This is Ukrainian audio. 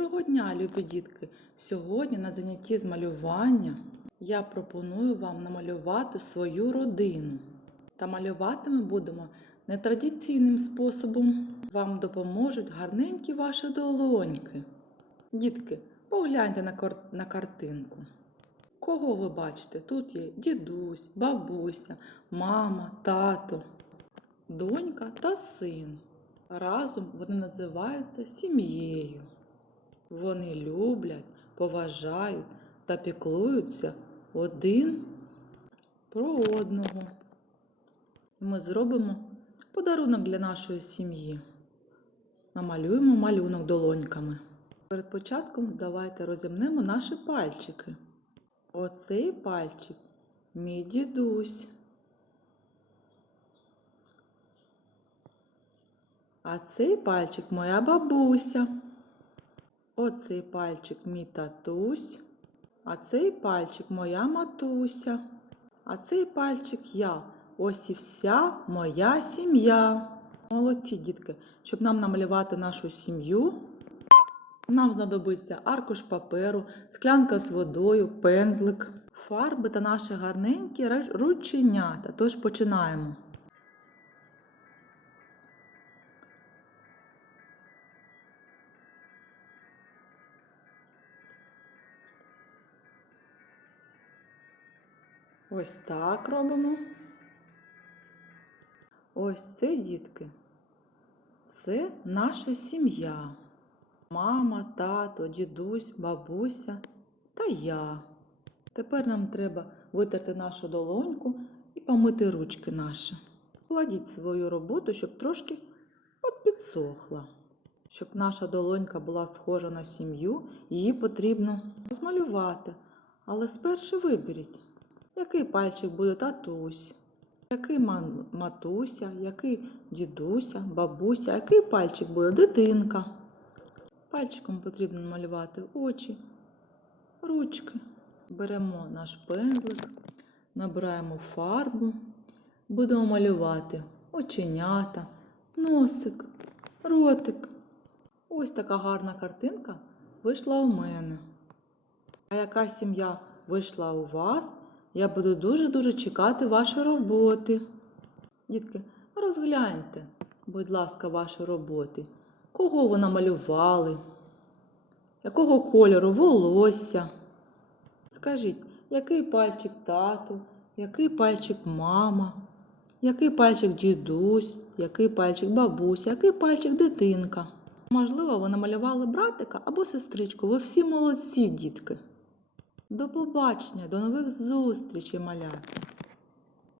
Доброго дня, любі дітки! Сьогодні на занятті з малювання я пропоную вам намалювати свою родину. Та малювати ми будемо нетрадиційним способом. Вам допоможуть гарненькі ваші долоньки. Дітки, погляньте на, кар- на картинку. Кого ви бачите? Тут є дідусь, бабуся, мама, тато, донька та син. Разом вони називаються сім'єю. Вони люблять, поважають та піклуються один про одного. Ми зробимо подарунок для нашої сім'ї. Намалюємо малюнок долоньками. Перед початком давайте розімнемо наші пальчики. Оцей пальчик мій дідусь. А цей пальчик моя бабуся. Оцей пальчик мій татусь, а цей пальчик моя матуся, а цей пальчик я. Ось і вся моя сім'я. Молодці, дітки, щоб нам намалювати нашу сім'ю. Нам знадобиться аркуш паперу, склянка з водою, пензлик, фарби та наші гарненькі рученята. Тож починаємо. Ось так робимо. Ось це дітки. Це наша сім'я. Мама, тато, дідусь, бабуся та я. Тепер нам треба витерти нашу долоньку і помити ручки наші. Кладіть свою роботу, щоб трошки підсохла. Щоб наша долонька була схожа на сім'ю, її потрібно розмалювати. Але спершу виберіть, який пальчик буде татусь, який матуся, який дідуся, бабуся, який пальчик буде дитинка. Пальчиком потрібно малювати очі, ручки. Беремо наш пензлик, набираємо фарбу, будемо малювати оченята, носик, ротик. Ось така гарна картинка вийшла у мене. А яка сім'я вийшла у вас? Я буду дуже-дуже чекати ваші роботи. Дітки, розгляньте, будь ласка, ваші роботи. Кого ви намалювали? Якого кольору волосся? Скажіть, який пальчик тату, який пальчик мама, який пальчик дідусь, який пальчик бабуся, який пальчик дитинка? Можливо, ви намалювали братика або сестричку. Ви всі молодці, дітки. До побачення, до нових зустрічей, малята!